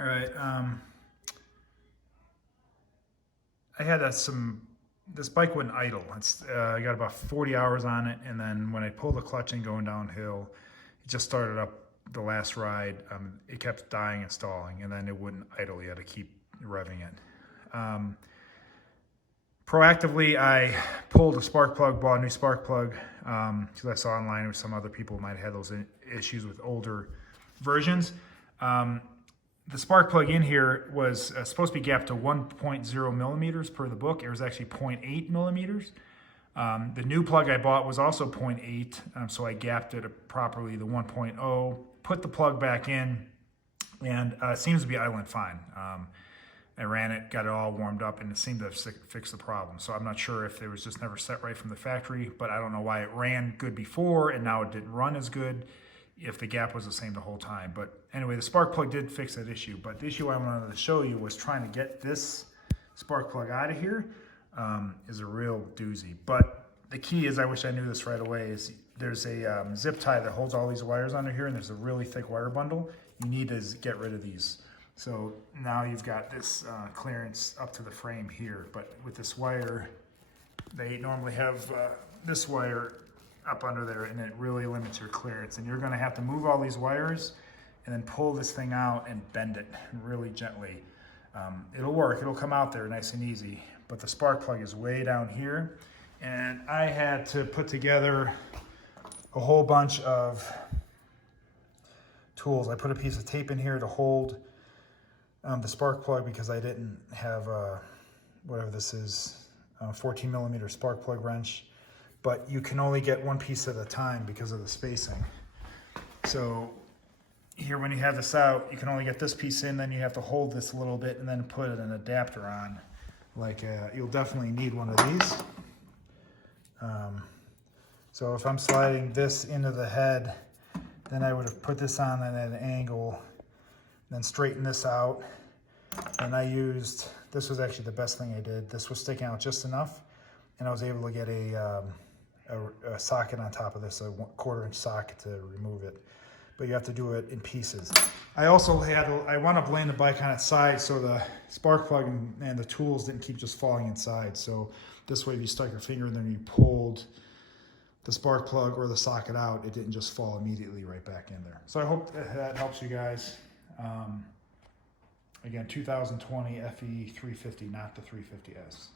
All right. I had this bike wouldn't idle. I got about 40 hours on it, and then when I pulled the clutch in going downhill, it just started up the last ride. It kept dying and stalling, and then it wouldn't idle. You had to keep revving it. Proactively, I pulled a spark plug, bought a new spark plug, because I saw online with some other people might have had those issues with older versions. The spark plug in here was supposed to be gapped to 1.0 millimeters per the book. It was actually 0.8 millimeters. The new plug I bought was also 0.8, so I gapped it properly, the 1.0, put the plug back in, and it seems to be idling fine. I ran it, got it all warmed up, and it seemed to have fixed the problem. So I'm not sure if it was just never set right from the factory, but I don't know why it ran good before and now it didn't run as good if the gap was the same the whole time. But anyway, the spark plug did fix that issue. But the issue I wanted to show you was trying to get this spark plug out of here is a real doozy. But the key is, I wish I knew this right away, is there's a zip tie that holds all these wires under here, and there's a really thick wire bundle. You need to get rid of these. So now you've got this clearance up to the frame here, but with this wire, they normally have this wire up under there, and it really limits your clearance. And you're gonna have to move all these wires and then pull this thing out and bend it really gently. It'll work, it'll come out there nice and easy, but the spark plug is way down here. And I had to put together a whole bunch of tools. I put a piece of tape in here to hold the spark plug because I didn't have whatever this is, 14 millimeter spark plug wrench, but you can only get one piece at a time because of the spacing. So here, when you have this out, you can only get this piece in, then you have to hold this a little bit and then put an adapter on. Like you'll definitely need one of these. So if I'm sliding this into the head, then I would have put this on at an angle, then straighten this out. And I used, this was actually the best thing I did. This was sticking out just enough, and I was able to get a socket on top of this, a 1/4 inch socket to remove it. But you have to do it in pieces. I also I want to blame the bike on its side so the spark plug and the tools didn't keep just falling inside. So this way, if you stuck your finger in there and you pulled the spark plug or the socket out, it didn't just fall immediately right back in there. So I hope that helps you guys. Again, 2020 FE350, not the 350S.